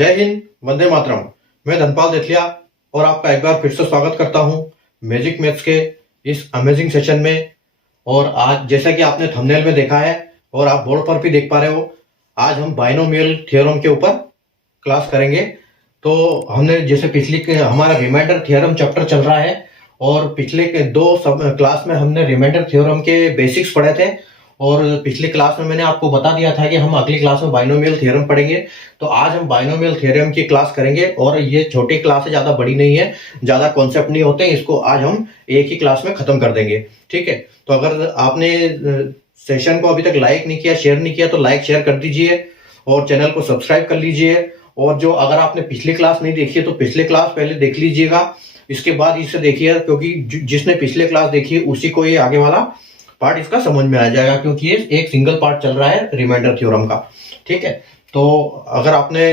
जय हिंद, वंदे मातरम। मैं धनपाल देथलिया और आपका एक बार फिर से स्वागत करता हूं मैजिक मैथ्स के इस अमेजिंग सेशन में। और आज जैसा कि आपने थंबनेल में देखा है और आप बोर्ड पर भी देख पा रहे हो, आज हम बाइनोमियल थ्योरम के ऊपर क्लास करेंगे। तो हमने जैसे हमारा रिमाइंडर थ्योरम चैप्टर चल रहा है और पिछले के दो क्लास में हमने रिमाइंडर थ्योरम के बेसिक्स पढ़े थे और पिछली क्लास में मैंने आपको बता दिया था कि हम अगली क्लास में बाइनोमियल थ्योरम पढ़ेंगे। तो आज हम बाइनोमियल थ्योरम की क्लास करेंगे और ये छोटी क्लास है, ज्यादा बड़ी नहीं है, ज्यादा कॉन्सेप्ट नहीं होते, इसको आज हम एक ही क्लास में खत्म कर देंगे। ठीक है, तो अगर आपने सेशन को अभी तक लाइक नहीं किया, शेयर नहीं किया, तो लाइक शेयर कर दीजिए और चैनल को सब्सक्राइब कर लीजिए। और जो अगर आपने पिछली क्लास नहीं देखी है तो पिछली क्लास पहले देख लीजिएगा, इसके बाद इसे देखिए, क्योंकि जिसने पिछले क्लास देखी है उसी को ये आगे वाला पार्ट इसका समझ में आ जाएगा, क्योंकि ये एक सिंगल पार्ट चल रहा है रिमाइंडर थ्योरम का। ठीक है, तो अगर आपने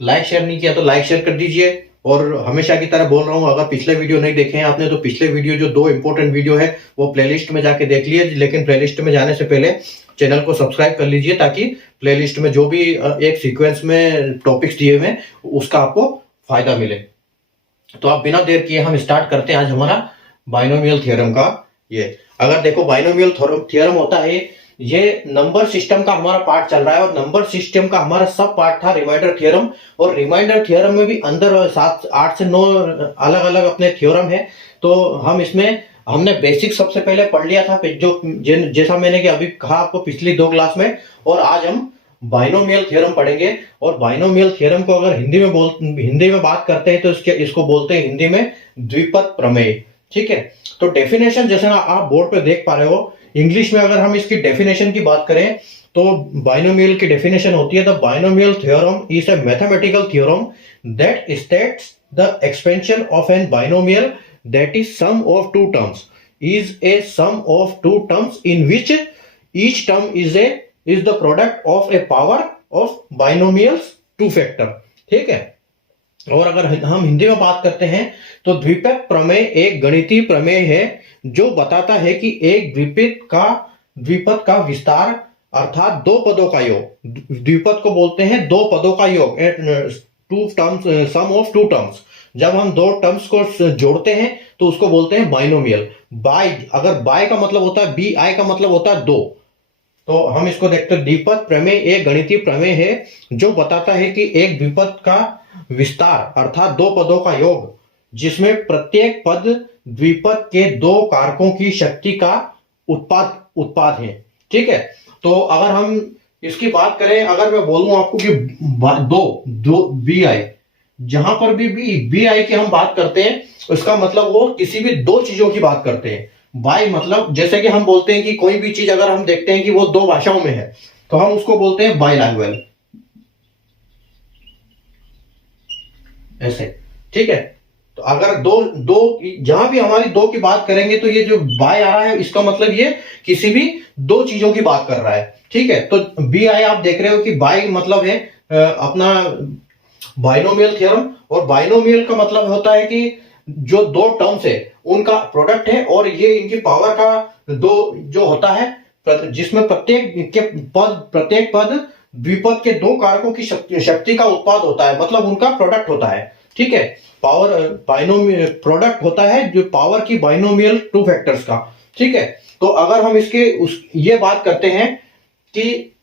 लाइक शेयर नहीं किया तो लाइक शेयर कर दीजिए। और हमेशा की तरह बोल रहा हूं, अगर पिछले वीडियो नहीं देखे हैं आपने तो पिछले वीडियो जो दो इंपॉर्टेंट वीडियो है वो प्लेलिस्ट में जाके देख लिए, लेकिन प्लेलिस्ट में जाने से पहले चैनल को सब्सक्राइब कर लीजिए ताकि प्लेलिस्ट में जो भी एक सीक्वेंस में टॉपिक्स दिए हुए उसका आपको फायदा मिले। तो आप बिना देर किए हम स्टार्ट करते हैं आज हमारा बाइनोमियल थ्योरम का। ये अगर देखो, बाइनोमियल थ्योरम होता है, ये नंबर सिस्टम का हमारा पार्ट चल रहा है और नंबर सिस्टम का हमारा सब पार्ट था रिमाइंडर थ्योरम। और रिमाइंडर थ्योरम में भी अंदर 8 से 9 अलग अलग अपने थ्योरम है। तो हम इसमें हमने बेसिक सबसे पहले पढ़ लिया था, जो जैसा मैंने कि अभी कहा आपको पिछली 2 क्लास में। और आज हम बाइनोमियल थ्योरम पढ़ेंगे। और बाइनोमियल थ्योरम को अगर हिंदी में बात करते हैं तो इसको बोलते हैं हिंदी में द्विपद प्रमेय। ठीक है, तो डेफिनेशन जैसे आप बोर्ड पे देख पा रहे हो, इंग्लिश में अगर हम इसकी डेफिनेशन की बात करें तो बाइनोमियल की डेफिनेशन होती है, the binomial theorem is a mathematical theorem that states the expansion of an binomial that is sum of two terms is a sum of two terms in which each term is the product of a power of binomials two factor. ठीक है, और अगर हम हिंदी में बात करते हैं तो द्विपद प्रमेय एक गणितीय प्रमेय है जो बताता है कि एक द्विपद का विस्तार अर्थात दो पदों का योग, द्विपद को बोलते हैं दो पदों का योग, two terms, sum of two terms. जब हम दो टर्म्स को जोड़ते हैं तो उसको बोलते हैं बाइनोमियल। अगर बाय का मतलब होता है, बी आई का मतलब होता है दो। तो हम इसको देखते हैं, द्विपद प्रमेय एक गणितीय प्रमेय है जो बताता है कि एक द्विपद का विस्तार अर्थात दो पदों का योग जिसमें प्रत्येक पद द्विपद के दो कारकों की शक्ति का उत्पाद है। ठीक है, तो अगर हम इसकी बात करें, अगर मैं बोलूं आपको कि दो बी आई, जहां पर भी बी आई की हम बात करते हैं उसका मतलब वो किसी भी दो चीजों की बात करते हैं। बाई मतलब जैसे कि हम बोलते हैं कि कोई भी चीज अगर हम देखते हैं कि वो दो भाषाओं में है तो हम उसको बोलते हैं बाइलैंग्वेज, ऐसे। ठीक है, तो अगर दो जहां भी हमारी दो की बात करेंगे तो ये जो बाय आ रहा है इसका मतलब ये किसी भी दो चीजों की बात कर रहा है। ठीक है, तो बी आई आप देख रहे हो कि बाय मतलब है अपना बाइनोमियल थ्योरम, और बाइनोमियल का मतलब होता है कि जो दो टर्म्स है उनका प्रोडक्ट है और ये इनकी पावर का दो जो होता है, जिसमें प्रत्येक पद द्विपद के दो कारकों की शक्ति का उत्पाद होता है, मतलब उनका प्रोडक्ट होता है। ठीक है, पावर बाइनोमियल प्रोडक्ट होता है जो पावर की बाइनोमियल टू फैक्टर्स का। ठीक है, तो अगर हम ये बात करते हैं कि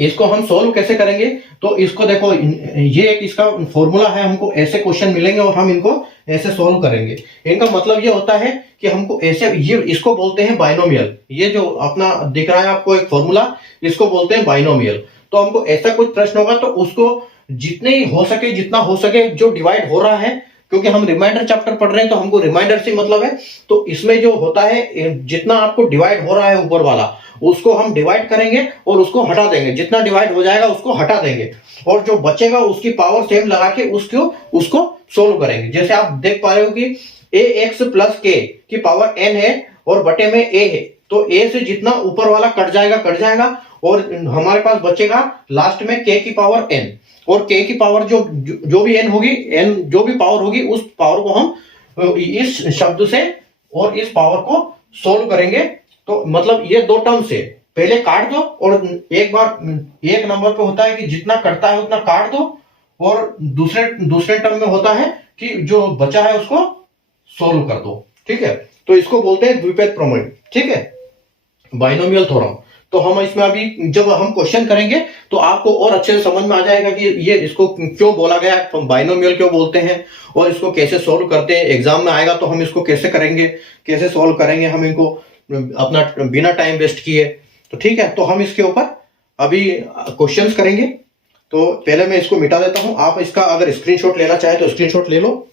इसको हम सोल्व कैसे करेंगे, तो इसको देखो, ये एक इसका फॉर्मूला है, हमको ऐसे क्वेश्चन मिलेंगे और हम इनको ऐसे सोल्व करेंगे। इनका मतलब ये होता है कि हमको ऐसे, ये इसको बोलते हैं बाइनोमियल। ये जो अपना दिख रहा है आपको एक फॉर्मूला, इसको बोलते हैं बाइनोमियल। तो हमको ऐसा कुछ प्रश्न होगा तो उसको जितना हो सके जो डिवाइड हो रहा है, क्योंकि हम रिमाइंडर चैप्टर पढ़ रहे हैं तो हमको रिमाइंडर से मतलब है, तो इसमें जो होता है जितना आपको डिवाइड हो रहा है ऊपर वाला उसको हम डिवाइड करेंगे और उसको हटा देंगे, जितना डिवाइड हो जाएगा उसको हटा देंगे और जो बचेगा उसकी पावर सेम लगा के उसको सोल्व करेंगे। जैसे आप देख पा रहे हो कि ए एक्स प्लस के की पावर एन है और बटे में ए है, तो ए से जितना ऊपर वाला कट जाएगा और हमारे पास बचेगा लास्ट में के की पावर एन, और के की पावर जो भी एन होगी, एन जो भी पावर होगी उस पावर को हम इस शब्द से और इस पावर को सोल्व करेंगे। तो मतलब ये दो टर्म से पहले काट दो और एक बार एक नंबर पे होता है कि जितना कटता है उतना काट दो और दूसरे दूसरे टर्म में होता है कि जो बचा है उसको सोल्व कर दो। ठीक है, तो इसको बोलते हैं द्विपद प्रमेय। ठीक है, बाइनोमियल थ्योरम। तो हम इसमें अभी जब हम क्वेश्चन करेंगे तो आपको और अच्छे से समझ में आ जाएगा कि ये इसको क्यों बोला गया है, बाइनोमियल क्यों बोलते हैं और इसको कैसे सोल्व करते हैं। एग्जाम में आएगा तो हम इसको कैसे करेंगे, कैसे सोल्व करेंगे हम इनको अपना बिना टाइम वेस्ट किए। तो ठीक है, तो हम इसके ऊपर अभी क्वेश्चंस करेंगे। तो पहले मैं इसको मिटा देता हूं। आप इसका अगर स्क्रीनशॉट लेना चाहे तो स्क्रीनशॉट ले लो।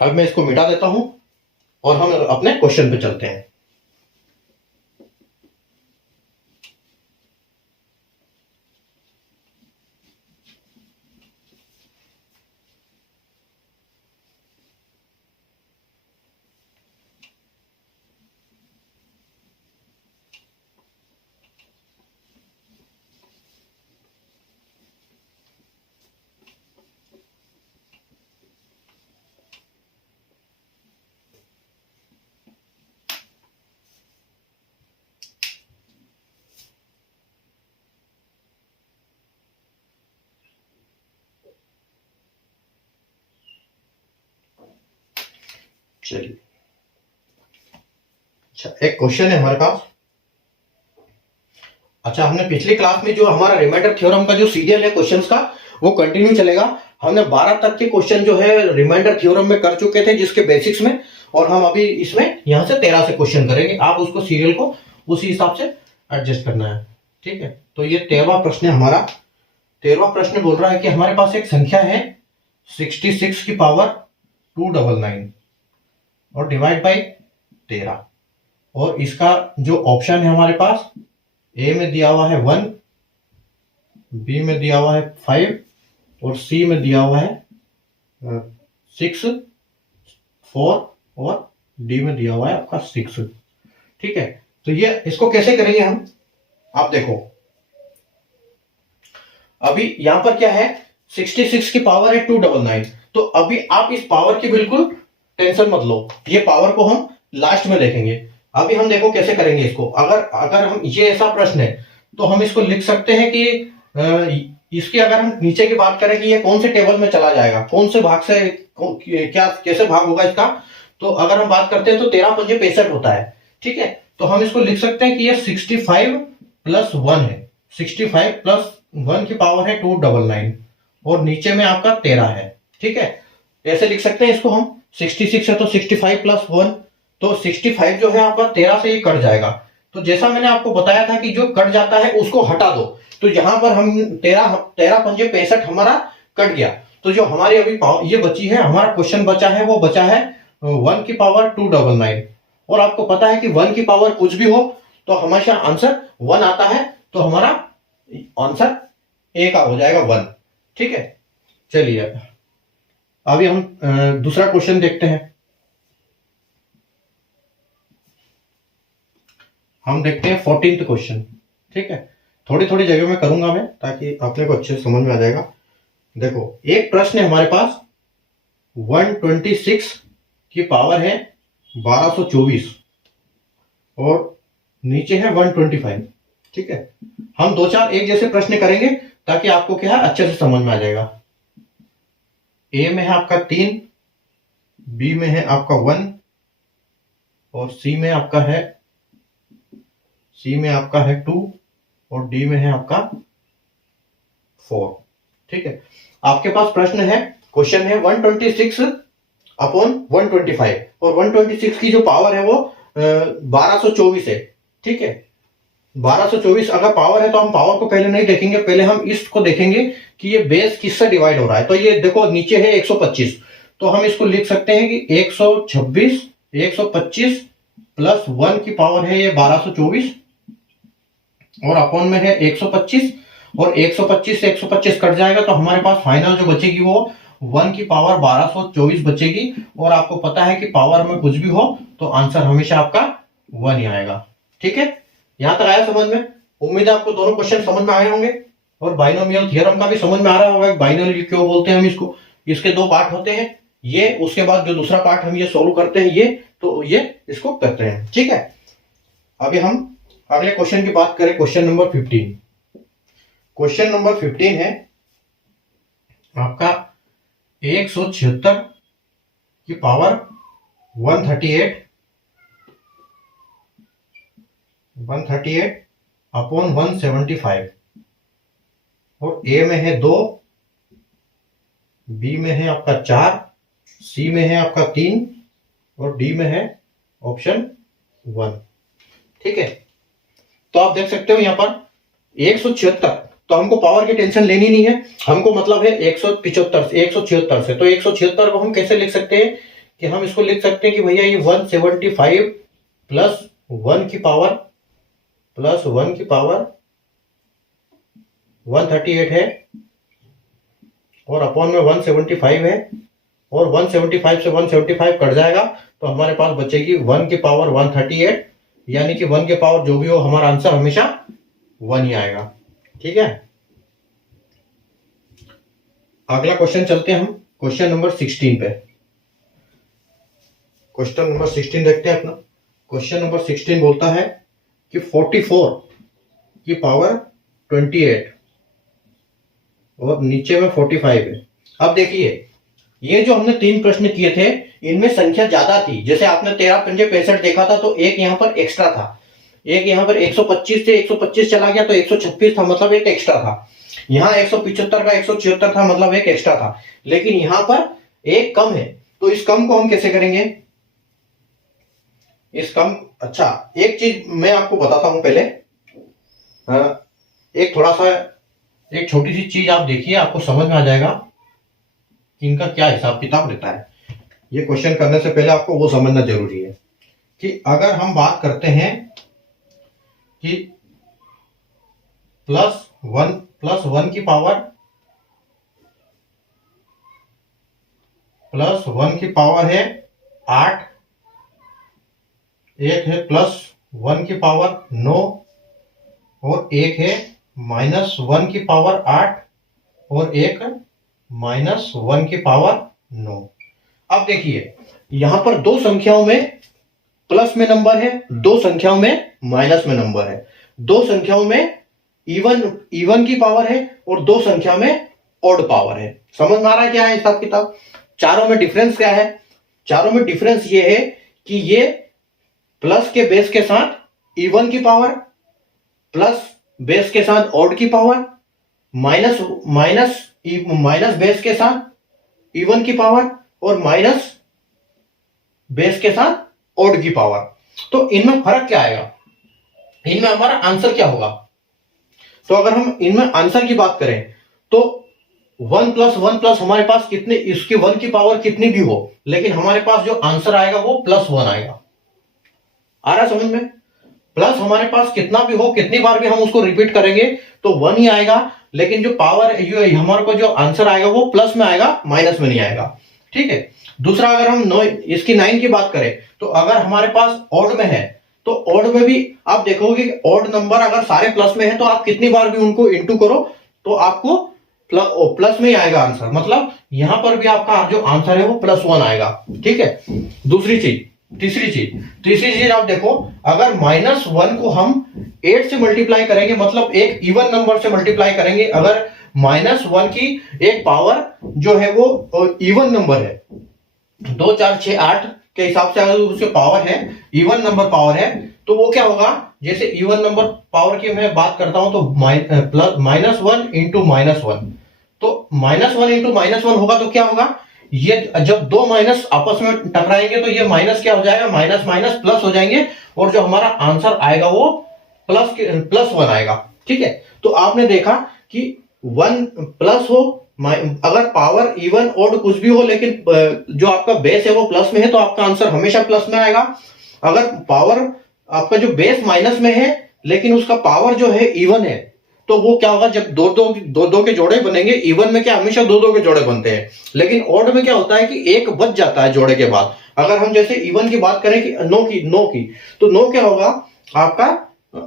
अब मैं इसको मिटा देता हूं और हम अपने क्वेश्चन पे चलते हैं। चलिए, अच्छा एक क्वेश्चन है हमारे पास। अच्छा, हमने पिछली क्लास में जो हमारा रिमाइंडर थ्योरम का जो सीरियल है क्वेश्चंस का वो कंटिन्यू चलेगा। हमने 12 तक के क्वेश्चन जो है रिमाइंडर थ्योरम में कर चुके थे जिसके बेसिक्स में, और हम अभी इसमें यहां से 13 से क्वेश्चन करेंगे। आप उसको सीरियल को उसी हिसाब से एडजस्ट करना है। ठीक है, तो ये 13वां प्रश्न है हमारा। 13वां प्रश्न बोल रहा है कि हमारे पास एक संख्या है 66 की पावर 299 और डिवाइड बाई 13, और इसका जो ऑप्शन है हमारे पास, ए में दिया हुआ है 1, बी में दिया हुआ है 5 और सी में दिया हुआ है 6, 4 और डी में दिया हुआ है आपका 6। ठीक है, तो ये इसको कैसे करेंगे हम, आप देखो। अभी यहां पर क्या है, 66 की पावर है 299। तो अभी आप इस पावर की बिल्कुल टेंशन मत लो, ये पावर को हम लास्ट में देखेंगे। अभी हम देखो कैसे करेंगे इसको। अगर हम ये ऐसा प्रश्न है तो हम इसको लिख सकते हैं कि इसकी अगर हम नीचे की बात करें कि ये कौन से टेबल में चला जाएगा, कौन से भाग से क्या कैसे भाग होगा इसका, तो अगर हम बात करते हैं तो 13 पंजे 65 होता है। ठीक है, तो हम इसको लिख सकते हैं कि ये 65 प्लस 1 है। 65 प्लस 1 की पावर है 299 और नीचे में आपका 13 है। ठीक है, ऐसे लिख सकते हैं इसको हम। 66 है तो 65 प्लस 1, तो 65 जो है आपका 13 से ही कट जाएगा। तो जैसा मैंने आपको बताया था कि जो कट जाता है उसको हटा दो, तो यहां पर हम 13 पंजे 65 हमारा कट गया। तो जो हमारी अभी ये बची है, हमारा क्वेश्चन बचा है, वो बचा है 1 की पावर 299। और आपको पता है कि 1 की पावर कुछ भी हो तो हमेशा आंसर 1 आता है, तो हमारा आंसर ए का हो जाएगा 1। ठीक है, चलिए अभी हम दूसरा क्वेश्चन देखते हैं। हम देखते हैं 14th क्वेश्चन। ठीक है, थोड़ी थोड़ी जगह में करूंगा मैं ताकि आपने को अच्छे से समझ में आ जाएगा। देखो, एक प्रश्न है हमारे पास 126 की पावर है 1224 और नीचे है 125। ठीक है, हम दो चार एक जैसे प्रश्न करेंगे ताकि आपको क्या है अच्छे से समझ में आ जाएगा। ए में है आपका 3, बी में है आपका 1 और सी में आपका है 2 और डी में है आपका 4। ठीक है, आपके पास प्रश्न है, क्वेश्चन है 126 अपॉन 125 और 126 की जो पावर है वो 1224 है। ठीक है, 1224 अगर पावर है तो हम पावर को पहले नहीं देखेंगे, पहले हम इसको देखेंगे कि ये बेस किससे डिवाइड हो रहा है। तो ये देखो नीचे है 125, तो हम इसको लिख सकते हैं कि 125 प्लस 1 की पावर है ये 1224 और अपॉन में है 125 और 125 से 125 कट जाएगा, तो हमारे पास फाइनल जो बचेगी वो 1 की पावर 1224 बचेगी। और आपको पता है कि पावर में कुछ भी हो तो आंसर हमेशा आपका 1 ही आएगा। ठीक है, यहां तक आया समझ में? उम्मीद है आपको दोनों क्वेश्चन समझ में आए होंगे और बाइनोमियल थ्योरम का भी समझ में आ रहा होगा। बाइनोमियल क्यों बोलते हैं हम इसको, इसके दो पार्ट होते हैं, ये उसके बाद जो दूसरा पार्ट हम ये सोल्व करते हैं, ये तो ये इसको करते हैं। ठीक है, अभी हम अगले क्वेश्चन की बात करें, क्वेश्चन नंबर 15। क्वेश्चन नंबर 15 है आपका 176 की पावर 138 अपॉन 175 और ए में है 2, बी में है आपका 4, सी में है आपका 3 और डी में है ऑप्शन 1। ठीक है, तो आप देख सकते हो यहाँ पर 176, तो हमको पावर की टेंशन लेनी नहीं है, हमको मतलब है 176 से। तो 176 को हम कैसे लिख सकते हैं कि हम इसको लिख सकते हैं कि भैया ये 175 प्लस 1 की पावर 138 है और अपॉन में 175 है और 175 से 175 कट जाएगा तो हमारे पास बचेगी 1 की पावर 138, यानी कि 1 की पावर जो भी हो हमारा आंसर हमेशा 1 ही आएगा। ठीक है, अगला क्वेश्चन चलते हैं हम क्वेश्चन नंबर 16 पे। क्वेश्चन नंबर 16 देखते हैं अपना। क्वेश्चन नंबर 16 बोलता है कि 44 की पावर 28 और नीचे में 45 है। अब देखिए, ये जो हमने 3 प्रश्न किए थे इनमें संख्या ज्यादा थी। जैसे आपने 13 पंजे 65 देखा था तो एक यहाँ पर एक्स्ट्रा था, एक यहाँ पर 125 से 125 चला गया तो 126 था, मतलब एक एक्स्ट्रा था। यहाँ 175 का 176 था, मतलब एक एक्स्ट्रा था। लेकिन यहाँ पर एक कम है, तो इस कम को हम कैसे करेंगे? इस कम, अच्छा एक चीज मैं आपको बताता हूं पहले। एक थोड़ा सा एक छोटी सी चीज आप देखिए, आपको समझ में आ जाएगा कि इनका क्या हिसाब किताब रहता है। ये क्वेश्चन करने से पहले आपको वो समझना जरूरी है कि अगर हम बात करते हैं कि प्लस वन की पावर है 8, एक है प्लस 1 की पावर 9 और एक है माइनस 1 की पावर 8 और एक माइनस 1 की पावर 9। अब देखिए, यहां पर दो संख्याओं में प्लस में नंबर है, दो संख्याओं में माइनस में नंबर है, दो संख्याओं में इवन की पावर है और दो संख्या में ऑड पावर है। समझ में आ रहा है क्या है हिसाब किताब? चारों में डिफरेंस क्या है? चारों में डिफरेंस ये है कि ये प्लस के बेस के साथ इवन की पावर, प्लस बेस के साथ ऑड की पावर, माइनस बेस के साथ इवन की पावर और माइनस बेस के साथ ऑड की पावर। तो इनमें फर्क क्या आएगा? इनमें हमारा आंसर क्या होगा? तो अगर हम इनमें आंसर की बात करें तो 1 प्लस हमारे पास कितने, इसकी 1 की पावर कितनी भी हो, लेकिन हमारे पास जो आंसर आएगा वो +1 आएगा। आ रहा समझ में? प्लस हमारे पास कितना भी हो, कितनी बार भी हम उसको रिपीट करेंगे तो 1 ही आएगा, लेकिन जो पावर हमारे को जो आंसर आएगा वो प्लस में आएगा, माइनस में नहीं आएगा। ठीक है। दूसरा, अगर हम इसकी 9 की बात करें तो अगर हमारे पास ऑड में है तो ऑड में भी आप देखोगे ऑड नंबर अगर सारे प्लस में है तो आप कितनी बार भी उनको इंटू करो तो आपको प्लस में ही आएगा आंसर। मतलब यहां पर भी आपका जो आंसर है वो +1 आएगा। ठीक है। तीसरी चीज आप देखो, अगर -1 को हम 8 से मल्टीप्लाई करेंगे, मतलब एक इवन नंबर से मल्टीप्लाई करेंगे, अगर -1 की एक पावर जो है वो इवन नंबर है, 2 4 6 8 के हिसाब से अगर उसके पावर है, इवन नंबर पावर है, तो वो क्या होगा? जैसे इवन नंबर पावर की मैं बात करता हूं तो -1 इंटू -1, तो -1 इंटू -1 होगा तो क्या होगा? ये जब दो माइनस आपस में टकराएंगे तो ये माइनस क्या हो जाएगा? माइनस माइनस प्लस हो जाएंगे और जो हमारा आंसर आएगा वो +1 आएगा। ठीक है। तो आपने देखा कि 1 प्लस हो, अगर पावर इवन ऑड कुछ भी हो, लेकिन जो आपका बेस है वो प्लस में है तो आपका आंसर हमेशा प्लस में आएगा। अगर पावर आपका जो बेस माइनस में है लेकिन उसका पावर जो है इवन है तो वो क्या होगा? जब दो के जोड़े बनेंगे, इवन में क्या हमेशा दो के जोड़े बनते हैं, लेकिन ऑड में क्या होता है कि एक बच जाता है जोड़े के बाद। अगर हम जैसे इवन की बात करें कि 9 की तो 9 क्या होगा? आपका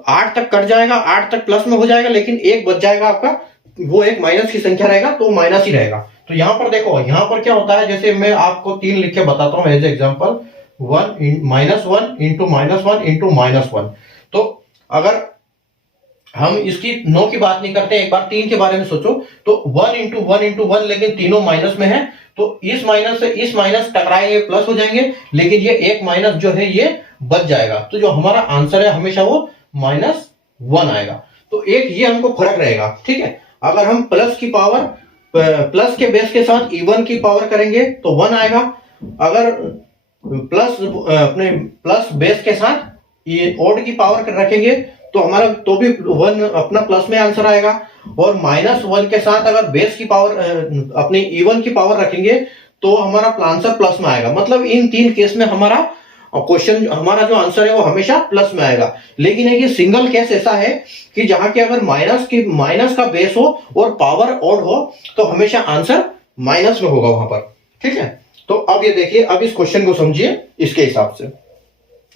8 तक कट जाएगा, 8 तक प्लस में हो जाएगा, लेकिन एक बच जाएगा आपका, वो एक माइनस की संख्या रहेगा तो माइनस ही रहेगा। तो यहां पर देखो, यहां पर क्या होता है, जैसे मैं आपको 3 लिख के बताता हूं एज एग्जांपल, -1 इंटू -1 इंटू -1। तो अगर हम इसकी 9 की बात नहीं करते, एक बार 3 के बारे में सोचो। तो 1 × 1 × 1, लेकिन तीनों माइनस में है, तो इस माइनस से इस माइनस टकराएंगे, प्लस हो जाएंगे, लेकिन ये एक माइनस जो है ये बच जाएगा। तो जो हमारा आंसर है हमेशा वो -1 आएगा। तो एक ये हमको फर्क रहेगा, ठीक है। अगर हम प्लस की पावर, प्लस के बेस के साथ इवन की पावर करेंगे तो 1 आएगा। अगर प्लस अपने प्लस बेस के साथ ये ऑड की पावर रखेंगे तो हमारा तो भी 1 अपना प्लस में आंसर आएगा। और -1 के साथ अगर बेस की पावर अपनी इवन की पावर रखेंगे तो हमारा आंसर प्लस में आएगा। मतलब इन 3 केस में हमारा क्वेश्चन, हमारा जो आंसर है वो हमेशा प्लस में आएगा। लेकिन एक सिंगल केस ऐसा है कि जहां के अगर माइनस का बेस हो और पावर ऑड हो तो हमेशा आंसर माइनस में होगा वहां पर, ठीक है। तो अब ये देखिए, अब इस क्वेश्चन को समझिए इसके हिसाब से,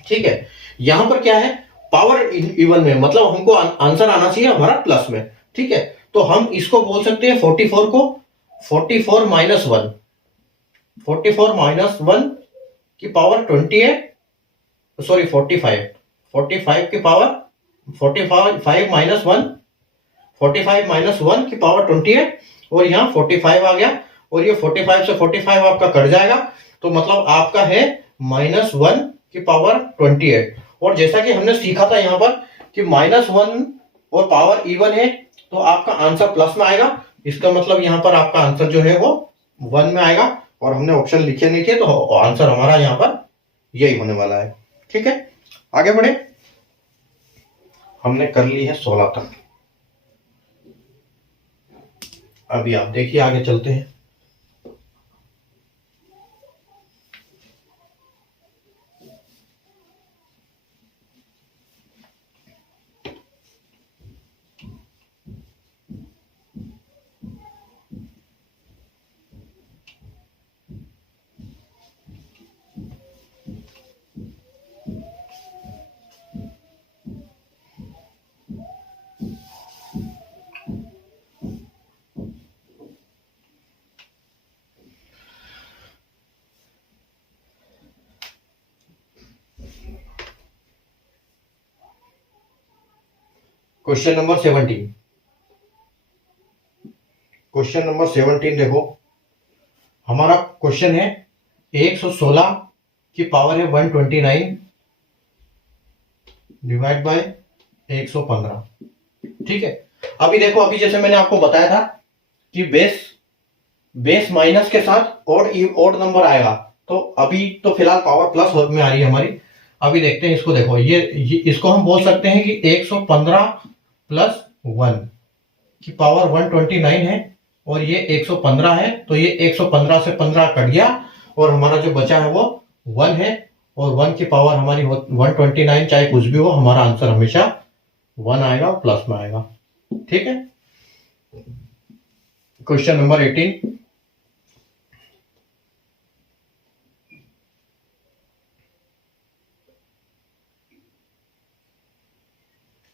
ठीक है। यहां पर क्या है, पावर इवन में, मतलब हमको आंसर आना चाहिए हमारा प्लस में, ठीक है। तो हम इसको बोल सकते हैं 44 को 44 - 1, 44 - 1 की पावर 28, सॉरी 45, 45 की पावर 45 - 1, 45 - 1 की पावर 28, और यहाँ 45 आ गया, और ये 45 से 45 आपका कट जाएगा, तो मतलब आपका है -1 की पावर 28। और जैसा कि हमने सीखा था यहाँ पर कि -1 और पावर इवन है तो आपका आंसर प्लस में आएगा। इसका मतलब यहाँ पर आपका आंसर जो है वो 1 में आएगा, और हमने ऑप्शन लिखे नहीं थे तो आंसर हमारा यहाँ पर यही होने वाला है, ठीक है। आगे बढ़े, हमने कर ली है 16 तक। अभी आप देखिए आगे चलते हैं। क्वेश्चन नंबर 17, क्वेश्चन नंबर 17 देखो, हमारा क्वेश्चन है 116 की पावर है 129 डिवाइड बाय 115, ठीक है। अभी देखो, अभी जैसे मैंने आपको बताया था कि बेस माइनस के साथ ऑड नंबर आएगा, तो अभी तो फिलहाल पावर प्लस में आ रही है हमारी। अभी देखते हैं इसको, देखो ये इसको हम बोल सकते हैं कि 115 + 1 की पावर 129 है, और ये 115 है, तो ये 115 से 15 कट गया, और हमारा जो बचा है वो 1 है, और 1 की पावर हमारी 129, चाहे कुछ भी हो, हमारा आंसर हमेशा 1 आएगा, प्लस में आएगा, ठीक है। क्वेश्चन नंबर 18,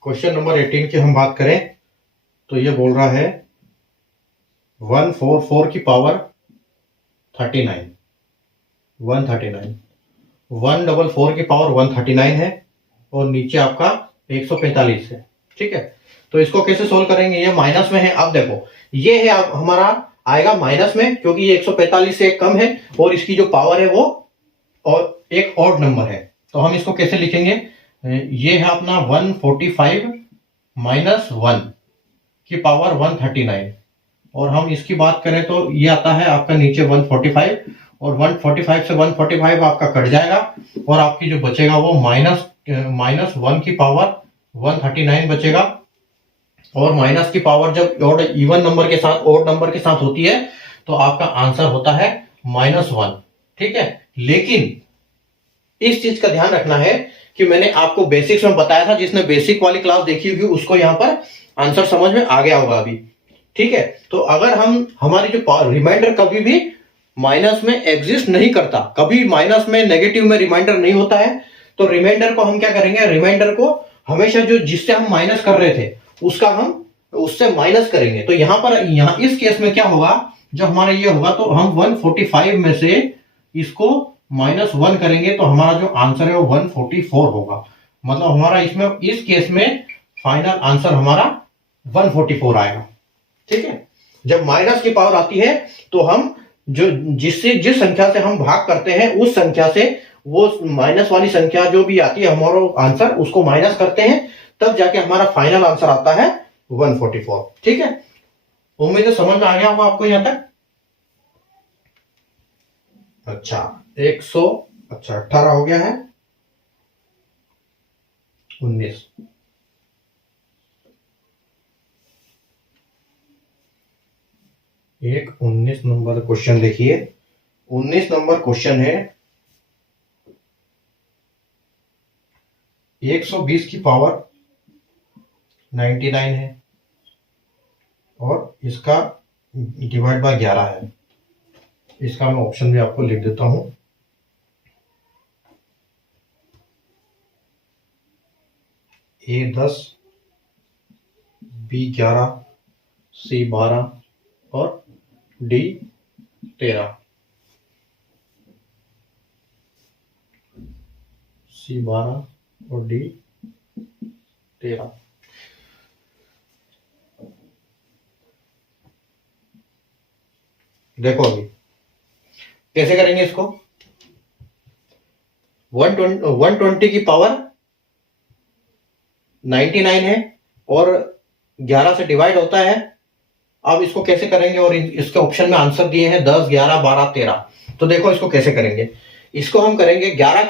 क्वेश्चन नंबर 18 की हम बात करें तो ये बोल रहा है 144 की पावर 39, 139, 144 की पावर 139 है, और नीचे आपका 145 है, ठीक है। तो इसको कैसे सोल्व करेंगे, ये माइनस में है। अब देखो, ये है हमारा आएगा माइनस में, क्योंकि ये 145 से कम है, और इसकी जो पावर है वो और एक ऑड नंबर है। तो हम इसको कैसे लिखेंगे, ये है अपना 145 - 1 की पावर 139, और हम इसकी बात करें तो ये आता है आपका नीचे 145, और 145 से 145 आपका कट जाएगा, और आपकी जो बचेगा वो -1 की पावर 139 बचेगा। और माइनस की पावर जब ऑड इवन नंबर के साथ, ऑड नंबर के साथ होती है तो आपका आंसर होता है -1, ठीक है। लेकिन इस चीज का ध्यान रखना है कि मैंने आपको बेसिक्स में बताया था, जिसने बेसिक वाली क्लास देखी होगी उसको यहाँ पर आंसर समझ में आ गया होगा अभी, ठीक है। तो अगर हमारी जो रिमाइंडर कभी भी माइनस में एग्जिस्ट नहीं करता, कभी माइनस में नेगेटिव में रिमाइंडर नहीं होता है, तो रिमाइंडर को हम क्या करेंगे, रिमाइंडर को हमेशा जो जिससे हम माइनस कर रहे थे उसका हम उससे माइनस करेंगे। तो यहाँ पर इस केस में क्या होगा, जब हमारा ये होगा तो हम 145 में से इसको -1 करेंगे, तो हमारा जो आंसर है वो 144 होगा। मतलब हमारा इसमें इस केस में फाइनल आंसर हमारा 144 आएगा। ठीक है, जब माइनस की पावर आती है तो हम जिस संख्या से हम भाग करते हैं उस संख्या से वो माइनस वाली संख्या जो भी आती है हमारा आंसर उसको माइनस करते हैं, तब जाके हमारा फाइनल आंसर आता है 144। ठीक है, उम्मीद है समझ में आ गया होगा आपको यहां तक। अच्छा 18 हो गया है, 19। एक 19 नंबर क्वेश्चन देखिए। 19 नंबर क्वेश्चन है 120 की पावर 99 है और इसका डिवाइड बाय 11 है। इसका मैं ऑप्शन भी आपको लिख देता हूं। A10, B11, C12 और D13। C12 और D13। देखो अभी कैसे करेंगे इसको। 120 की पावर 99 है और 11 से डिवाइड होता है। अब इसको कैसे करेंगे, और इसके ऑप्शन में आंसर दिए हैं 10, 11, 12, 13। तो देखो इसको कैसे करेंगे। इसको हम करेंगे 11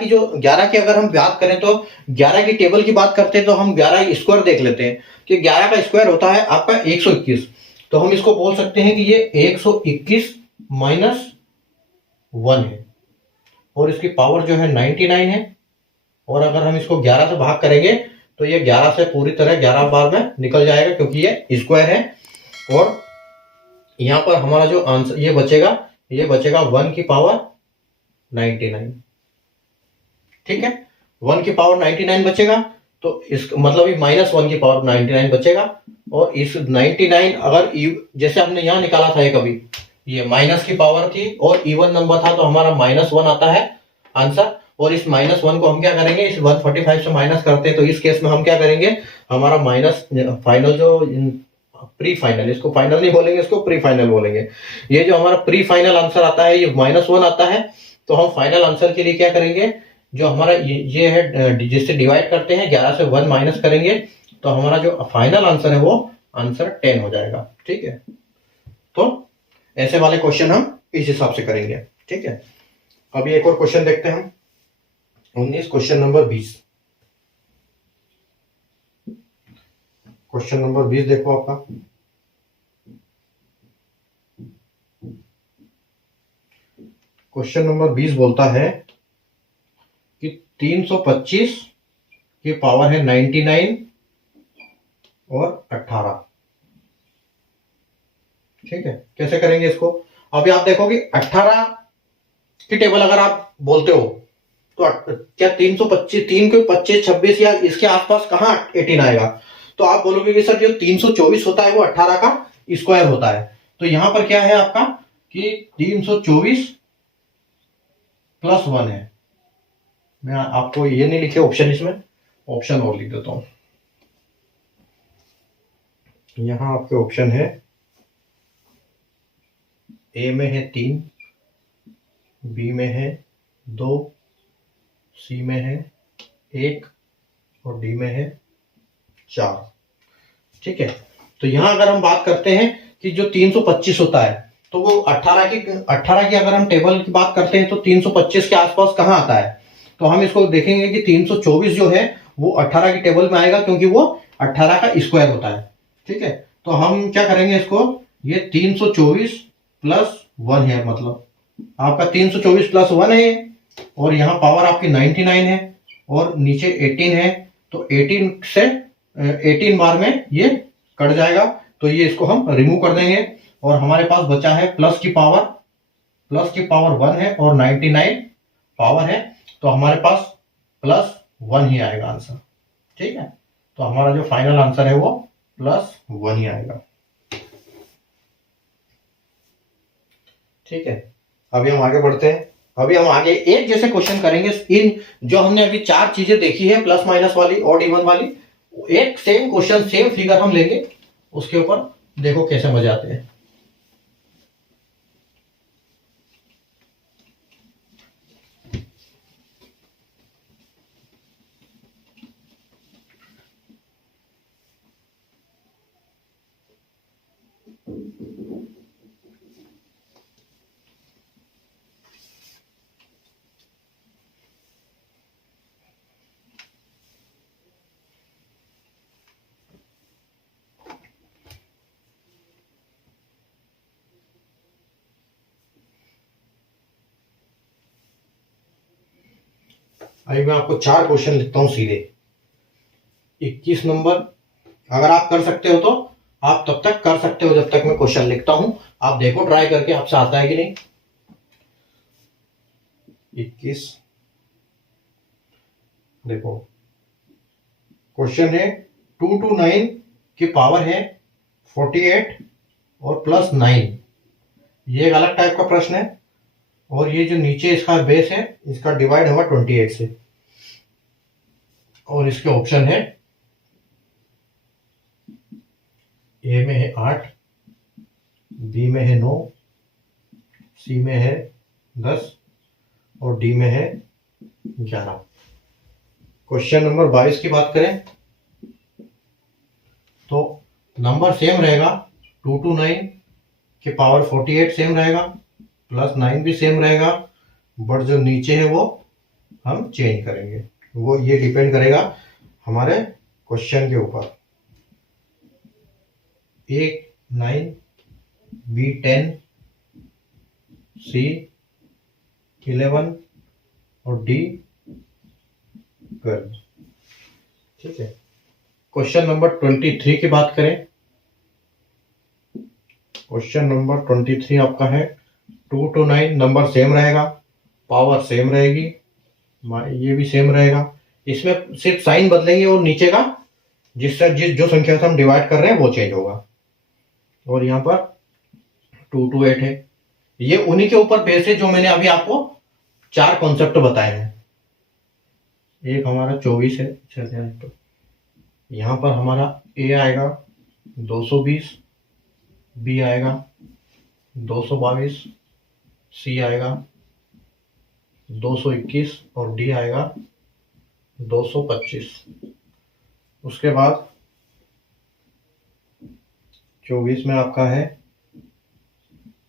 की अगर हम बात करें तो 11 की टेबल की बात करते हैं तो हम 11 स्क्वायर देख लेते हैं कि 11 का स्क्वायर होता है आपका 121। तो हम इसको बोल सकते हैं कि ये 121 माइनस 1 है और इसकी पावर जो है 99 है। और अगर हम इसको 11 से भाग करेंगे तो ये 11 से पूरी तरह 11 बार में निकल जाएगा क्योंकि ये स्क्वायर है। और यहां पर हमारा जो आंसर ये बचेगा 1 की पावर 99। ठीक है, 1 की पावर 99 बचेगा तो इस मतलब -1 की पावर 99 बचेगा। और इस 99 अगर जैसे हमने यहां निकाला था कभी ये माइनस की पावर थी और इवन नंबर था तो हमारा -1 आता है आंसर। और इस -1 को हम क्या करेंगे, इस 145 से माइनस करते हैं तो इस केस में हम क्या करेंगे, हमारा माइनस फाइनल जो प्री फाइनल, इसको फाइनल नहीं बोलेंगे, इसको प्री फाइनल बोलेंगे। ये जो हमारा प्री फाइनल आंसर आता है ये -1 आता है। तो हम फाइनल आंसर के लिए क्या करेंगे, जो हमारा ये है जिससे डिवाइड करते हैं 11 से 1 माइनस करेंगे तो हमारा जो फाइनल आंसर है वो आंसर 10 हो जाएगा। ठीक है, तो ऐसे वाले क्वेश्चन हम इस हिसाब से करेंगे। ठीक है, अभी एक और क्वेश्चन देखते हैं हम। 19 क्वेश्चन नंबर 20। क्वेश्चन नंबर 20 देखो आपका। क्वेश्चन नंबर 20 बोलता है कि 325 की पावर है 99 और 18। ठीक है, कैसे करेंगे इसको। अभी आप देखो कि 18 की टेबल अगर आप बोलते हो तो क्या 325, 3 को 25, 26 या इसके आसपास कहां 18 आएगा। तो आप बोलोगे कि सर जो 324 होता है वो 18 का स्क्वायर होता है। तो यहां पर क्या है आपका कि 324 + 1 है। मैं आपको ये नहीं लिखे ऑप्शन, इसमें ऑप्शन और लिख देता हूं। यहां आपके ऑप्शन है, ए में है 3, बी में है 2, सी में है 1 और डी में है 4। ठीक है, तो यहां अगर हम बात करते हैं कि जो 325 होता है तो वो 18 की अगर हम टेबल की बात करते हैं तो 325 के आसपास कहां आता है। तो हम इसको देखेंगे कि 324 जो है वो 18 की टेबल में आएगा क्योंकि वो 18 का स्क्वायर होता है। ठीक है, तो हम क्या करेंगे इसको, ये 324 + 1 है, मतलब आपका 324 + 1 है और यहाँ पावर आपकी 99 है और नीचे 18 है। तो 18 से 18 बार में ये कट जाएगा तो ये इसको हम रिमूव कर देंगे और हमारे पास बचा है प्लस की पावर 1 है और 99 पावर है तो हमारे पास +1 ही आएगा आंसर। ठीक है, तो हमारा जो फाइनल आंसर है वो +1 ही आएगा। ठीक है, अभी हम आगे बढ़ते हैं। अभी हम आगे एक जैसे क्वेश्चन करेंगे। इन जो हमने अभी 4 चीजें देखी है प्लस माइनस वाली, ऑड इवन वाली, एक सेम क्वेश्चन सेम फिगर हम लेंगे, उसके ऊपर देखो कैसे मजे आते हैं। अभी मैं आपको 4 क्वेश्चन लिखता हूं सीधे। 21 नंबर, अगर आप कर सकते हो तो आप तब तक कर सकते हो जब तक मैं क्वेश्चन लिखता हूं। आप देखो ट्राई करके आपसे आता है कि नहीं। 21 देखो, क्वेश्चन है 2 to 9 की पावर है 48 और प्लस 9। ये एक अलग टाइप का प्रश्न है। और ये जो नीचे इसका बेस है, इसका डिवाइड होगा 28 से। और इसके ऑप्शन है, ए में है 8, बी में है 9, सी में है 10 और डी में है 11। क्वेश्चन नंबर 22 की बात करें तो नंबर सेम रहेगा, 2 to 9 की पावर 48 सेम रहेगा, प्लस 9 भी सेम रहेगा, बट जो नीचे है वो हम चेंज करेंगे। वो ये डिपेंड करेगा हमारे क्वेश्चन के ऊपर। ए 9, बी 10, सी 11 और डी 12। ठीक है। क्वेश्चन नंबर 23 की बात करें, क्वेश्चन नंबर 23 आपका है 2 to 9, नंबर सेम रहेगा, पावर सेम रहेगी, ये भी सेम रहेगा। इसमें सिर्फ साइन बदलेंगे और नीचे का जिस जो संख्या से हम डिवाइड कर रहे हैं वो चेंज होगा। और यहाँ पर 2 to 8 है। ये उन्हीं के ऊपर बेस है जो मैंने अभी आपको 4 कॉन्सेप्ट बताए हैं। एक हमारा 24 है, चलिए तो यहाँ पर हमारा ए आएगा 220, बी आएगा 222, सी आएगा 221 और डी आएगा 225। उसके बाद 24 में आपका है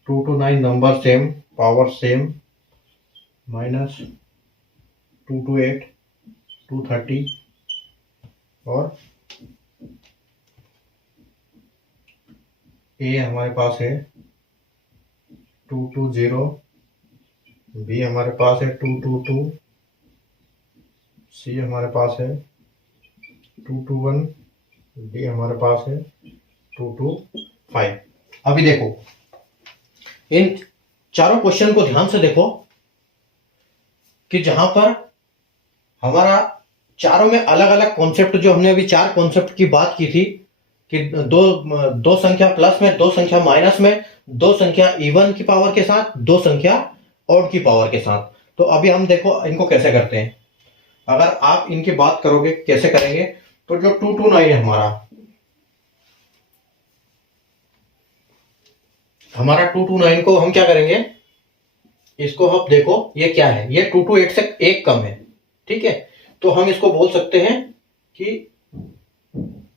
2 to 9, number same, power same, minus 2 to 8 230 और ए हमारे पास है 2 to 0, बी हमारे पास है 2 to 2, सी हमारे पास है 2 to 1, डी हमारे पास है 2 to 5। अभी देखो इन चारों क्वेश्चन को ध्यान से देखो कि जहां पर हमारा चारों में अलग अलग कॉन्सेप्ट, जो हमने अभी 4 कॉन्सेप्ट की बात की थी कि दो संख्या प्लस में, 2 संख्या माइनस में, 2 संख्या इवन की पावर के साथ, 2 संख्या ऑड की पावर के साथ। तो अभी हम देखो इनको कैसे करते हैं। अगर आप इनकी बात करोगे कैसे करेंगे, तो जो 2 to 9 है हमारा 2 to 9 को हम क्या करेंगे, इसको हम देखो ये क्या है, ये 2 to 8 से एक कम है। ठीक है, तो हम इसको बोल सकते हैं कि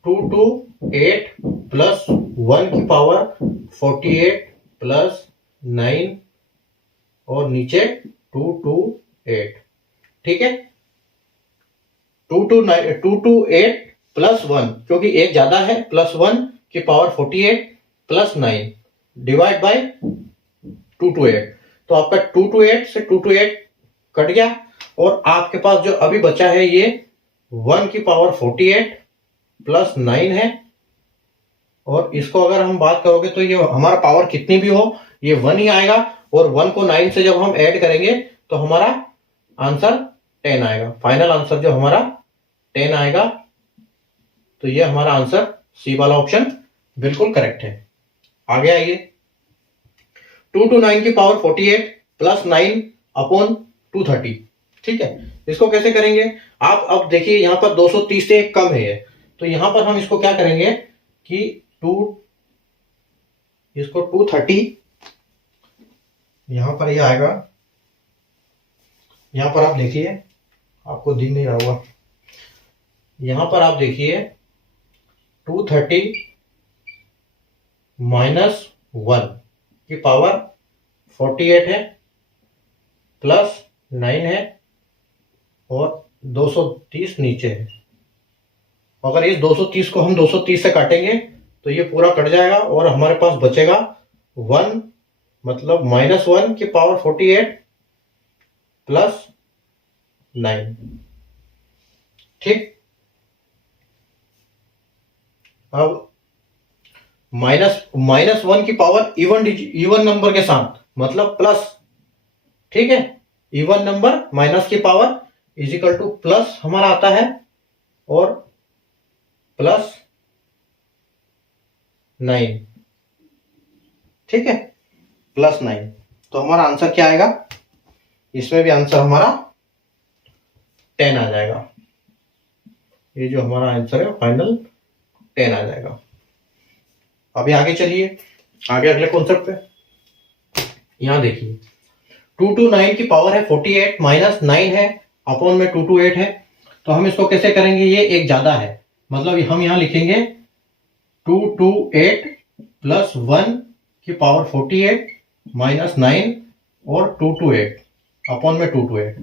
2 to 8 प्लस 1 की पावर 48 प्लस 9 और नीचे 2 to 8। ठीक है, 2 to 8 प्लस 1, क्योंकि एक ज्यादा है, प्लस 1 की power 48 plus 9 divide by 2 to 8। तो आपका 2 to 8 से 2 to 8 कट गया और आपके पास जो अभी बचा है ये 1 की पावर 48 प्लस 9 है। और इसको अगर हम बात करोगे तो ये हमारा पावर कितनी भी हो ये 1 ही आएगा, और 1 को 9 से जब हम ऐड करेंगे तो हमारा आंसर 10 आएगा। फाइनल आंसर जो हमारा 10 आएगा। तो ये हमारा आंसर सी वाला ऑप्शन बिल्कुल करेक्ट है। आगे आइए, 2 to 9 की पावर 48 प्लस 9 अपॉन 230। ठीक है, इसको कैसे करेंगे आप। अब देखिए यहाँ पर 230 से एक कम है ये, तो यहां पर हम इसको क्या करेंगे कि इसको 230, यहां पर ये आएगा, यहां पर आप देखिए, आपको दिख नहीं रहा होगा, यहां पर आप देखिए 230 माइनस 1 की पावर 48 है, प्लस 9 है, और 230 नीचे है। अगर इस 230 को हम 230 से काटेंगे तो ये पूरा कट जाएगा और हमारे पास बचेगा 1, मतलब -1 की पावर 48 प्लस 9। ठीक, अब -1 की पावर इवन नंबर के साथ, मतलब प्लस, ठीक है, इवन नंबर माइनस की पावर इजिकल टू प्लस हमारा आता है, और प्लस 9, ठीक है, प्लस 9। तो हमारा आंसर क्या आएगा, इसमें भी आंसर हमारा 10 आ जाएगा। ये जो हमारा आंसर है फाइनल 10 आ जाएगा। अभी आगे चलिए, आगे अगले कॉन्सेप्ट पे। यहां देखिए 229 की पावर है 48 माइनस 9 है, अपॉन में 228 है। तो हम इसको कैसे करेंगे, ये एक ज्यादा है, मतलब हम यहां लिखेंगे 228 प्लस 1 की पावर 48 माइनस 9 और 228 अपॉन में 228।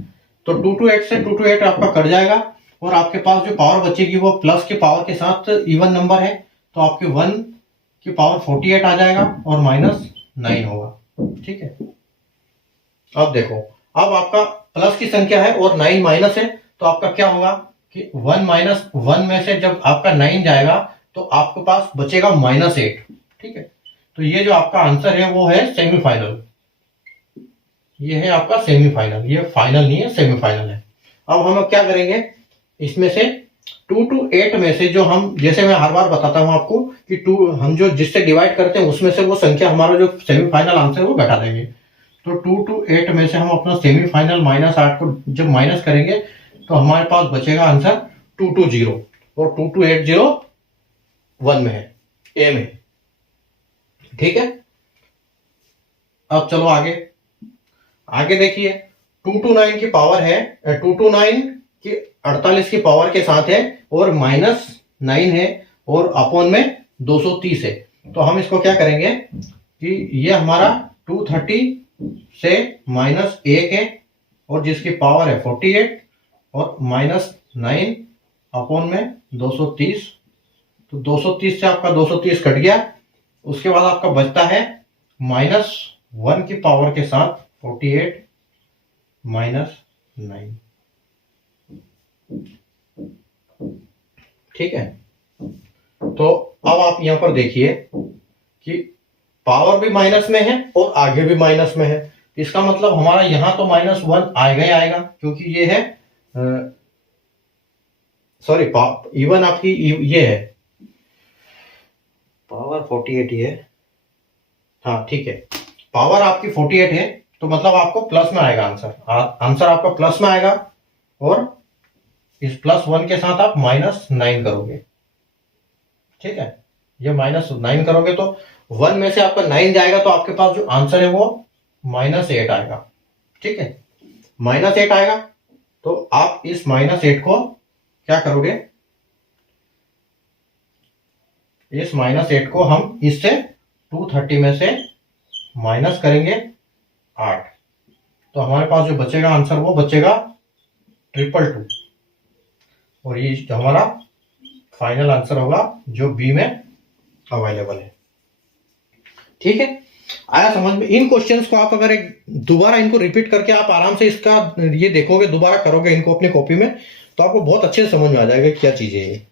तो 228 से 228 आपका कट जाएगा, और आपके पास जो पावर बचेगी वो प्लस के पावर के साथ इवन नंबर है, तो आपके 1 की पावर 48 आ जाएगा और माइनस 9 होगा। ठीक है, अब देखो, अब आपका प्लस की संख्या है और 9 माइनस है, तो आपका क्या होगा कि 1 माइनस 1 में से जब आपका 9 जाएगा तो आपके पास बचेगा -8। ठीक है, तो ये जो आपका आंसर है वो है सेमीफाइनल, ये है आपका सेमीफाइनल, ये फाइनल नहीं है, सेमीफाइनल है। अब हम क्या करेंगे, इसमें से 2 to 8 में से जो हम, जैसे मैं हर बार बताता हूं आपको कि 2 हम जो जिससे डिवाइड करते हैं उसमें से वो संख्या हमारा जो सेमीफाइनल आंसर है वो घटा देंगे। तो 2 to 8 में से हम अपना सेमीफाइनल -8 को जब माइनस करेंगे तो हमारे पास बचेगा आंसर 220, और 2280 1 में है, ए में। ठीक है, अब चलो आगे, आगे देखिए 229 की पावर है, 229 की 48 की पावर के साथ है, और -9 है, और अपॉन में 230 है। तो हम इसको क्या करेंगे कि ये हमारा 230 से -1 है, और जिसकी पावर है 48, और -9 अपॉन में 230। तो 230 से आपका 230 कट गया, उसके बाद आपका बचता है -1 की पावर के साथ 48 -9। ठीक है, तो अब आप यहां पर देखिए कि पावर भी माइनस में है और आगे भी माइनस में है, इसका मतलब हमारा यहां तो -1 आएगा ही आएगा, क्योंकि ये है, सॉरी, इवन आपकी ये है पावर 48 ही है, हाँ ठीक है, पावर आपकी 48 है, तो मतलब आपको प्लस में आएगा आंसर, आंसर आपका प्लस में आएगा, और इस +1 के साथ आप -9 करोगे। ठीक है, ये -9 करोगे तो 1 में से आपका 9 जाएगा, तो आपके पास जो आंसर है वो -8 आएगा। ठीक है, -8 आएगा, तो आप इस -8 को क्या करोगे, इस -8 को हम इससे 230 में से माइनस करेंगे 8, तो हमारे पास जो बचेगा आंसर वो बचेगा 222, और ये हमारा फाइनल आंसर होगा जो बी में अवेलेबल है। ठीक है, आया समझ में। इन क्वेश्चंस को आप अगर एक दोबारा इनको रिपीट करके आप आराम से इसका ये देखोगे, दोबारा करोगे इनको अपनी कॉपी में, तो आपको बहुत अच्छे से समझ में आ जाएगा क्या चीजें है ये।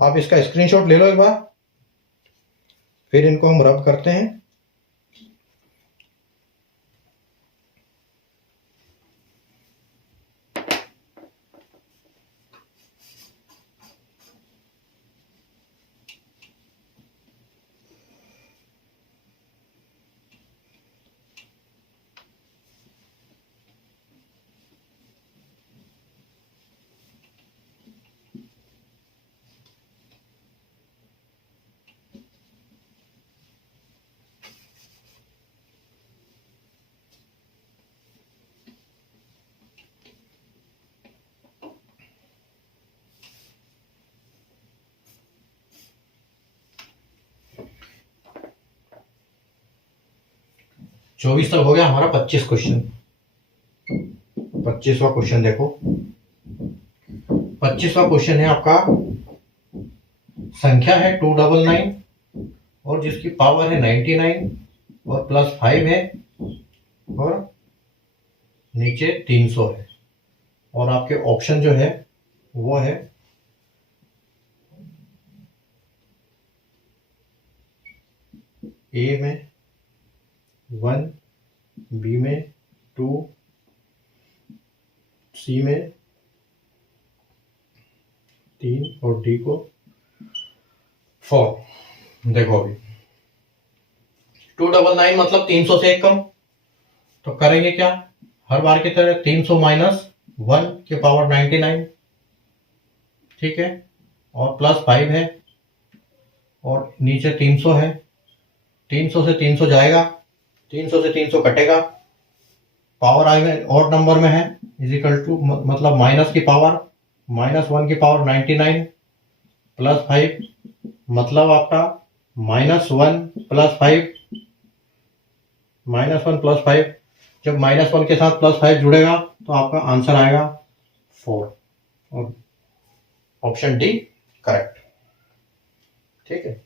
आप इसका स्क्रीनशॉट ले लो एक बार, फिर इनको हम रब करते हैं। 24 तक हो गया हमारा 25 क्वेश्चन। 25वां क्वेश्चन देखो। 25वां क्वेश्चन है आपका, संख्या है 299 और जिसकी पावर है 99 और +5 है और नीचे 300 है। और आपके ऑप्शन जो है वो है ए में 1, बी में 2, सी में 3 और डी को 4। देखो अभी 299 मतलब 300 से एक कम, तो करेंगे क्या, हर बार की तरह 300 माइनस 1 की पावर 99, ठीक है, और +5 है और नीचे 300 है। 300 से 300 जाएगा, 300 से 300 कटेगा, पावर आई में और नंबर में है, इजिकल टू मतलब माइनस की पावर -1 की पावर 99 +5 मतलब आपका -1 +5 -1 +5। जब -1 के साथ +5 जुड़ेगा तो आपका आंसर आएगा 4 और ऑप्शन डी करेक्ट। ठीक है,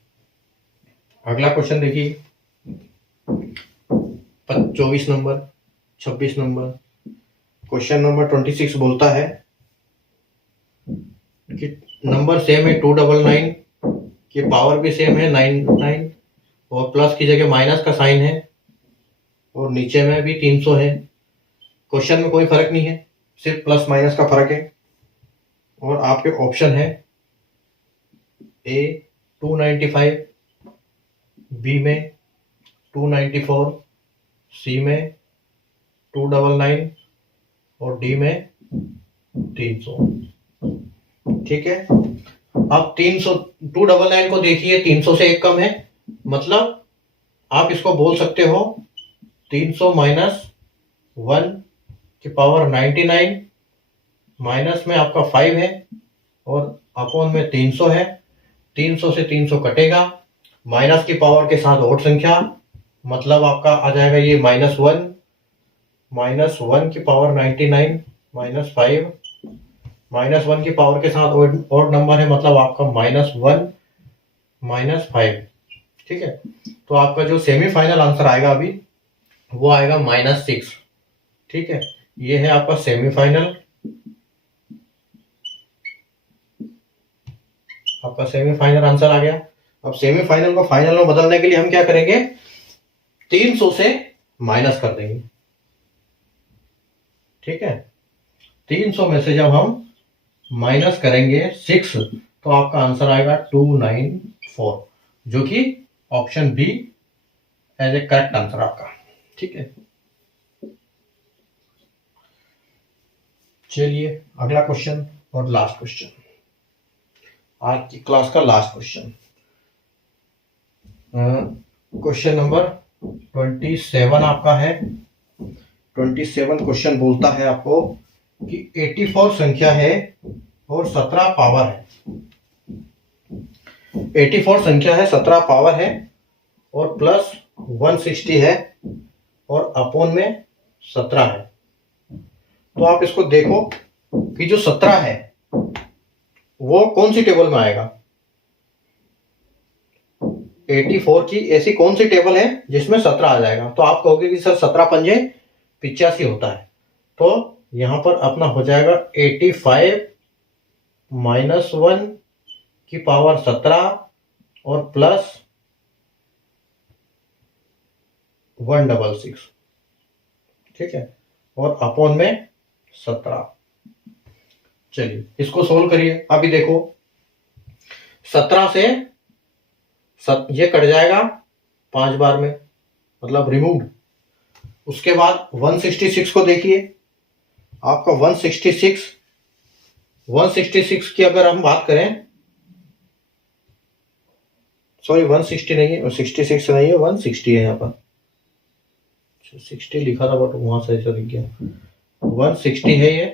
अगला क्वेश्चन देखिए 24 नंबर, 26 नंबर। क्वेश्चन नंबर 26 बोलता है कि नंबर सेम है 299 की पावर भी सेम है 99 और प्लस की जगह माइनस का साइन है और नीचे में भी 300 है। क्वेश्चन में कोई फर्क नहीं है, सिर्फ प्लस माइनस का फर्क है। और आपके ऑप्शन है ए 295, बी में 294, सी में 299 और डी में 300। ठीक है, अब 300 299 को देखिए 300 से एक कम है, मतलब आप इसको बोल सकते हो 300 माइनस 1 की पावर 99 माइनस में आपका 5 है और अपॉन में 300 है। 300 से 300 कटेगा, माइनस की पावर के साथ और संख्या, मतलब आपका आ जाएगा ये -1 की पावर 99 -5 -1 की पावर के साथ और नंबर है, मतलब आपका -1 -5। ठीक है, तो आपका जो सेमीफाइनल आंसर आएगा अभी वो आएगा -6। ठीक है, ये है आपका सेमीफाइनल, आपका सेमीफाइनल आंसर आ गया। अब सेमीफाइनल को फाइनल में बदलने के लिए हम क्या करेंगे, 300 से माइनस कर देंगे। ठीक है, 300 में से जब हम माइनस करेंगे 6 तो आपका आंसर आएगा 294, जो कि option B as a correct answer आपका। ठीक है, चलिए अगला क्वेश्चन और लास्ट क्वेश्चन, आज की क्लास का लास्ट क्वेश्चन। क्वेश्चन नंबर 27 आपका है। 27 क्वेश्चन बोलता है आपको कि 84 संख्या है और 17 पावर है। 84 संख्या है, 17 पावर है और प्लस 160 है और अपॉन में 17 है। तो आप इसको देखो कि जो 17 है वो कौन सी टेबल में आएगा। 84 की ऐसी कौन सी टेबल है जिसमें 17 आ जाएगा। तो आप कहोगे कि सर 17 पंजे 85 होता है, तो यहां पर अपना हो जाएगा 85 -1 की पावर 17 और प्लस 166। ठीक है, और अपॉन में 17। चलिए इसको सोल्व करिए। अभी देखो 17 से ये कट जाएगा 5 बार में, मतलब रिमूव। उसके बाद 166 को देखिए, आपका 166 की अगर हम बात करें, सॉरी 160 नहीं है, 66 नहीं है, 160 है यहाँ पर। 60 लिखा था बट वहां से ऐसा दिख गया, 160 है ये।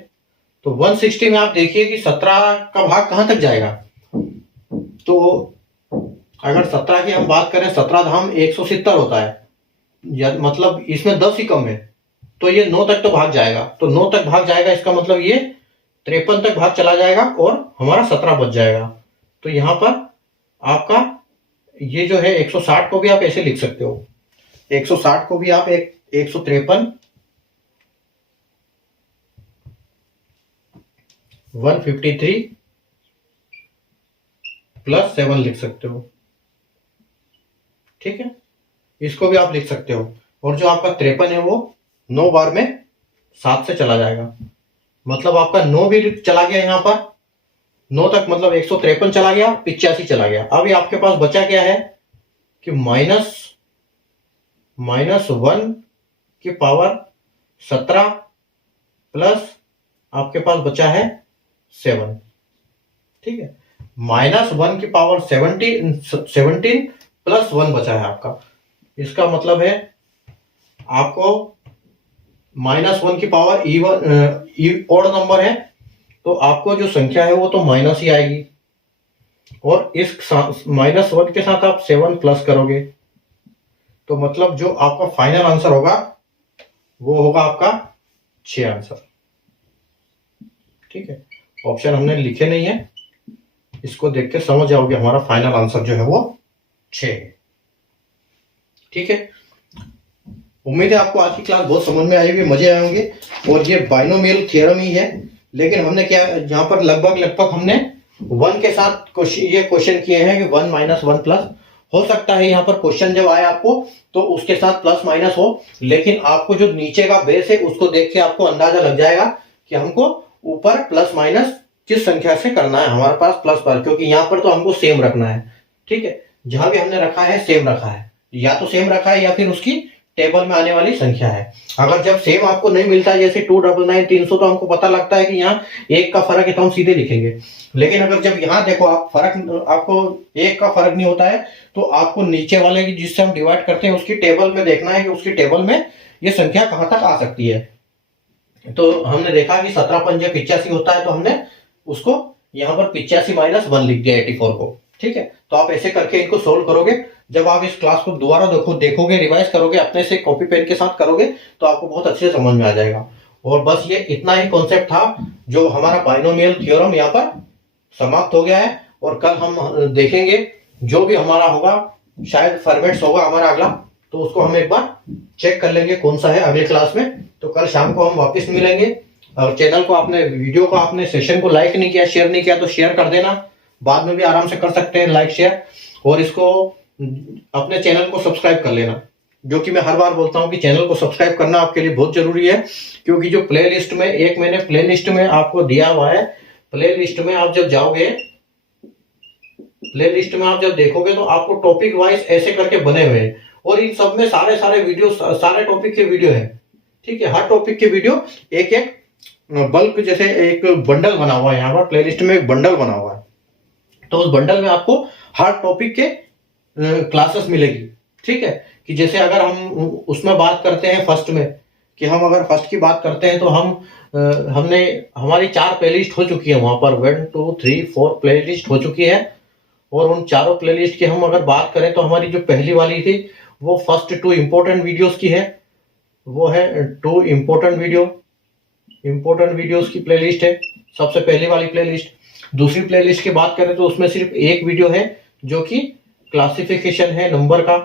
तो 160 में आप देखिए कि 17 का भाग कहां तक जाएगा। तो अगर 17 की हम बात करें, 17 धाम 170 होता है, मतलब इसमें 10 ही कम है, तो ये 9 तक तो भाग जाएगा, तो 9 तक भाग जाएगा, इसका मतलब ये 53 तक भाग चला जाएगा और हमारा 17 बच जाएगा। तो यहाँ पर आपका ये जो है 160 को भी आप ऐसे लिख सकते हो, 160 को भी आप 153 153 प्लस 7 लिख सकते हो। ठीक है, इसको भी आप लिख सकते हो। और जो आपका 53 है वो 9 बार में 7 से चला जाएगा, मतलब आपका 9 भी चला गया यहाँ पर, 9 तक मतलब 153 चला गया, 85 चला गया। अभी आपके पास बचा क्या है कि माइनस 1 की पावर 17 प्लस आपके पास बचा है 7। ठीक है, -1 की पावर 17 प्लस 1 बचा है आपका। इसका मतलब है आपको -1 की पावर ऑड नंबर है, तो आपको जो संख्या है वो तो माइनस ही आएगी, और इस -1 के साथ आप 7 प्लस करोगे, तो मतलब जो आपका फाइनल आंसर होगा वो होगा आपका 6 आंसर। ठीक है, ऑप्शन हमने लिखे नहीं है, इसको देख के समझ जाओगे हमारा फाइनल आंसर जो है वो 6 है। ठीक है, उम्मीद है आपको आज की क्लास बहुत समझ में आई होगी, मजे आए होंगे। और ये बाइनोमियल थ्योरम ही है, लेकिन हमने क्या यहाँ पर लगभग हमने 1 के साथ ये क्वेश्चन किए हैं कि 1 - 1 प्लस। हो सकता है यहाँ पर क्वेश्चन जब आए आपको तो उसके साथ प्लस माइनस हो, लेकिन आपको जो नीचे का बेस है उसको देख के आपको अंदाजा लग जाएगा कि हमको ऊपर प्लस माइनस किस संख्या से करना है। हमारे पास प्लस पर, क्योंकि यहाँ पर तो हमको सेम रखना है। ठीक है, जहां भी हमने रखा है सेम रखा है, या तो सेम रखा है या फिर उसकी टेबल में आने वाली संख्या है। अगर जब सेम आपको नहीं मिलता है, जैसे 299 300, तो हमको पता लगता है कि यहाँ 1 का फर्क है तो हम सीधे लिखेंगे। लेकिन अगर जब यहाँ देखो आप फर्क, आपको 1 का फर्क नहीं होता है, तो आपको नीचे वाले की जिससे हम डिवाइड करते हैं उसकी टेबल में देखना है कि उसकी टेबल में ये संख्या कहां तक आ सकती है। तो हमने देखा कि 17 पंजे 85 होता है, तो हमने उसको यहाँ पर 85 - 1 लिख दिया 84 को। ठीक है, तो आप ऐसे करके इनको सोल्व करोगे। जब आप इस क्लास को दोबारा देखोगे, रिवाइज करोगे, अपने से कॉपी पेन के साथ करोगे, तो आपको बहुत अच्छे से समझ में आ जाएगा। और बस ये इतना ही कॉन्सेप्ट था, जो हमारा बाइनोमियल थ्योरम यहाँ पर समाप्त हो गया है। और कल हम देखेंगे जो भी हमारा होगा, शायद फॉर्मेट्स होगा हमारा अगला, तो उसको हम एक बार चेक कर लेंगे कौन सा है अगले क्लास में। तो कल शाम को हम वापस मिलेंगे। और चैनल को आपने, वीडियो को आपने, सेशन को लाइक नहीं किया, शेयर नहीं किया, तो शेयर कर देना। बाद में भी आराम से कर सकते हैं लाइक शेयर। और इसको अपने चैनल को सब्सक्राइब कर लेना, जो कि मैं हर बार बोलता हूं कि चैनल को सब्सक्राइब करना आपके लिए बहुत जरूरी है। क्योंकि जो प्लेलिस्ट में मैंने प्लेलिस्ट में आपको दिया हुआ है, प्लेलिस्ट में आप जब जाओगे, प्लेलिस्ट में आप जब देखोगे, तो आपको टॉपिक वाइज ऐसे करके बने हुए हैं, और इन सब में सारे वीडियो, सारे टॉपिक के वीडियो है। ठीक है, हर टॉपिक के वीडियो एक बल्क जैसे एक बंडल बना हुआ है। यहाँ पर प्लेलिस्ट में एक बंडल बना हुआ है, तो उस बंडल में आपको हर टॉपिक के क्लासेस मिलेगी। ठीक है, कि जैसे अगर हम उसमें बात करते हैं फर्स्ट में, कि हम अगर फर्स्ट की बात करते हैं, तो हमने हमारी 4 प्लेलिस्ट हो चुकी है वहां पर, 1 2 3 4 प्लेलिस्ट हो चुकी है। और उन चारों प्लेलिस्ट की हम अगर बात करें, तो हमारी जो पहली वाली थी वो फर्स्ट 2 इंपॉर्टेंट वीडियोस की है, वो है 2 इंपॉर्टेंट वीडियोस की प्लेलिस्ट है, सबसे पहली वाली प्लेलिस्ट। दूसरी प्लेलिस्ट की बात करें तो उसमें सिर्फ एक वीडियो है जो कि क्लासिफिकेशन है नंबर का।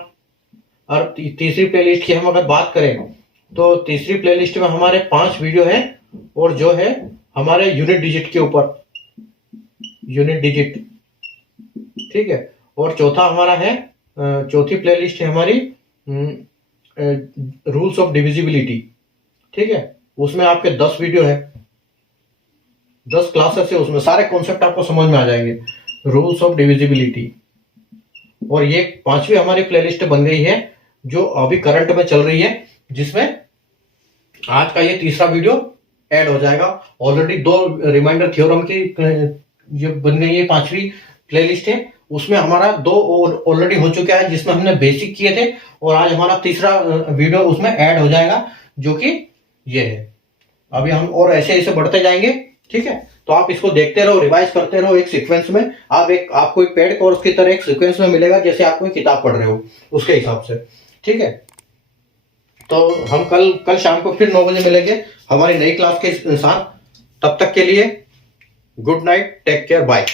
और तीसरी प्लेलिस्ट की हम अगर बात करें, तो तीसरी प्लेलिस्ट में हमारे 5 वीडियो है, और जो है हमारे यूनिट डिजिट के ऊपर, यूनिट डिजिट। ठीक है, और चौथा हमारा है, चौथी प्लेलिस्ट है हमारी रूल्स ऑफ डिविजिबिलिटी। ठीक है, उसमें आपके 10 वीडियो है, 10 क्लासेस है, उसमें सारे कॉन्सेप्ट आपको समझ में आ जाएंगे, रूल्स ऑफ डिविजिबिलिटी। और ये 5वीं हमारी प्लेलिस्ट बन गई है, जो अभी करंट में चल रही है, जिसमें आज का ये तीसरा वीडियो ऐड हो जाएगा। ऑलरेडी 2 रिमाइंडर थ्योरम की जो बन गई है 5वीं प्लेलिस्ट है, उसमें हमारा 2 ऑलरेडी हो चुका है, जिसमें हमने बेसिक किए थे, और आज हमारा तीसरा वीडियो उसमें ऐड हो जाएगा, जो कि ये है। अभी हम और ऐसे बढ़ते जाएंगे। ठीक है, तो आप इसको देखते रहो, रिवाइज करते रहो एक सीक्वेंस में। आपको एक पेड कोर्स की तरह एक सीक्वेंस में मिलेगा, जैसे आप कोई किताब पढ़ रहे हो उसके हिसाब से। ठीक है, तो हम कल शाम को फिर 9 बजे मिलेंगे हमारी नई क्लास के साथ। तब तक के लिए good night, take care, bye.